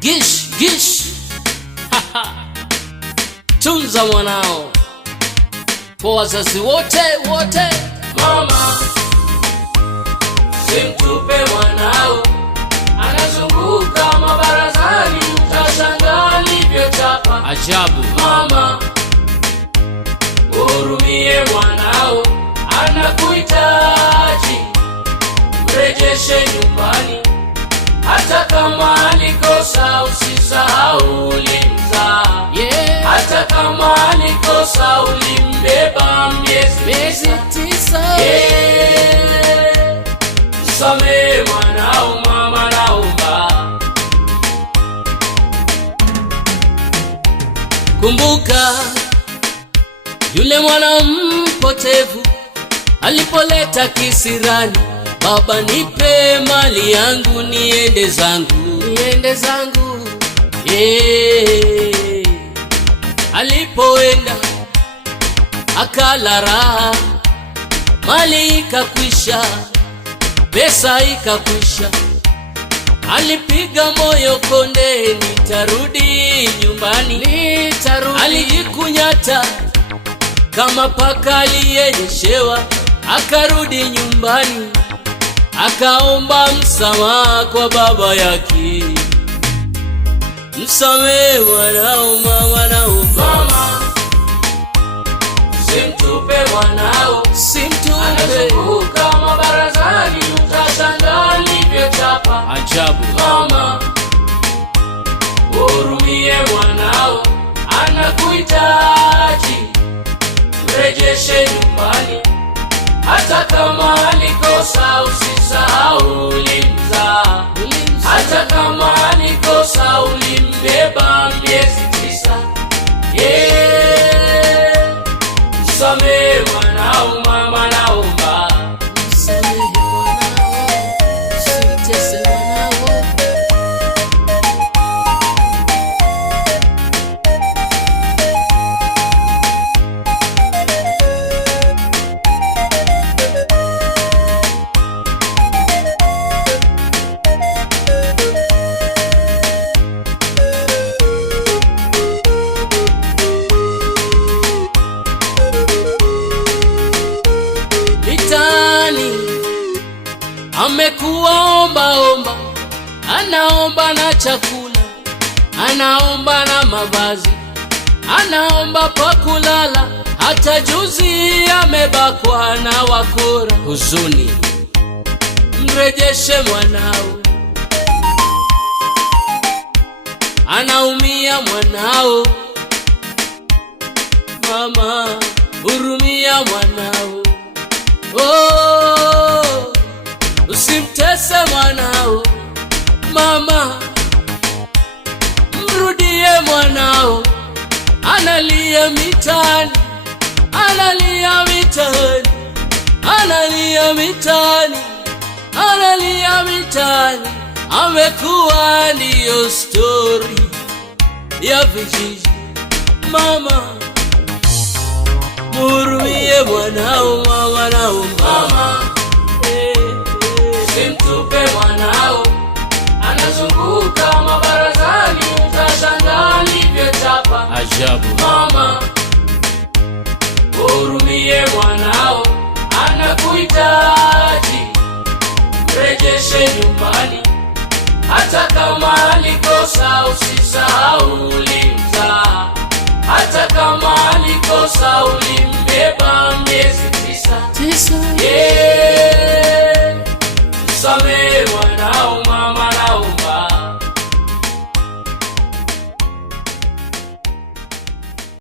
Gish, gish. Tunza mwanao kwa wazazi wote wote. Mama, simtupe mwanao, anazunguka mabarazani, utashangaa alivyochapa. Ajabu. Mama, uhurumie mwanao, anakuhitaji, mrejeshe nyumbani. Hata kama alikosa, usisahau ulimzaa. Yeah. Hata kama alikosa, ulimbeba miezi 9. Yeah. Msamehe mwanao, mama naomba. Kumbuka yule mwana mpotevu alipoleta kisirani, baba nipe mali yangu niende zangu, niende zangu. Yeah. Alipoenda akala raha, mali ikakwisha, pesa ikakwisha. Alipiga moyo konde, nitarudi nyumbani, nitarudi. Alijikunyata kama paka aliyenyeshewa, akarudi nyumbani, akaomba msamaha kwa baba yake. Msamehe mwanao, mama naomba. Mama, simtupe mwanao, Simtupe. anazunguka mabarazani, utashangaa alivyochapa. Ajabu. Mama, uhurumie mwanao, anakuhitaji, mrejeshe nyumbani. Hata kama alikosa, usisahau ulimzaa. Hata kama alikosa, ulimbeba miezi 9. Yeah. Msamehe mwanao, mama naomba. Msamehe mwanao, usimtese mwanao. Mitani amekuwa omba, anaomba na chakula, anaomba na mavazi, anaomba pa kulala. Hata juzi amebakwa na wakora. Huzuni, mrejeshe mwanao, anaumia mwanao. Mama, hurumia mwanao. Oh, usimtese mwanao. Mama, mrudie mwanao. Analia mitaani, analia mitaani, analia mitaani, analia mitaani. Amekuwa ndiyo story ya vijiji. Mama, mhurumie mwanao, mama naomba. Mama, simtupe mwanao, anazunguka mabarazani, utashangaa alivyochapa. Ajabu. Mama, uhurumie mwanao, anakuhitaji, mrejeshe nyumbani. Hata kama alikosa, usisahau ulimzaa. Hata kama alikosa, ulimbeba miezi 9. Tisa. Yeah.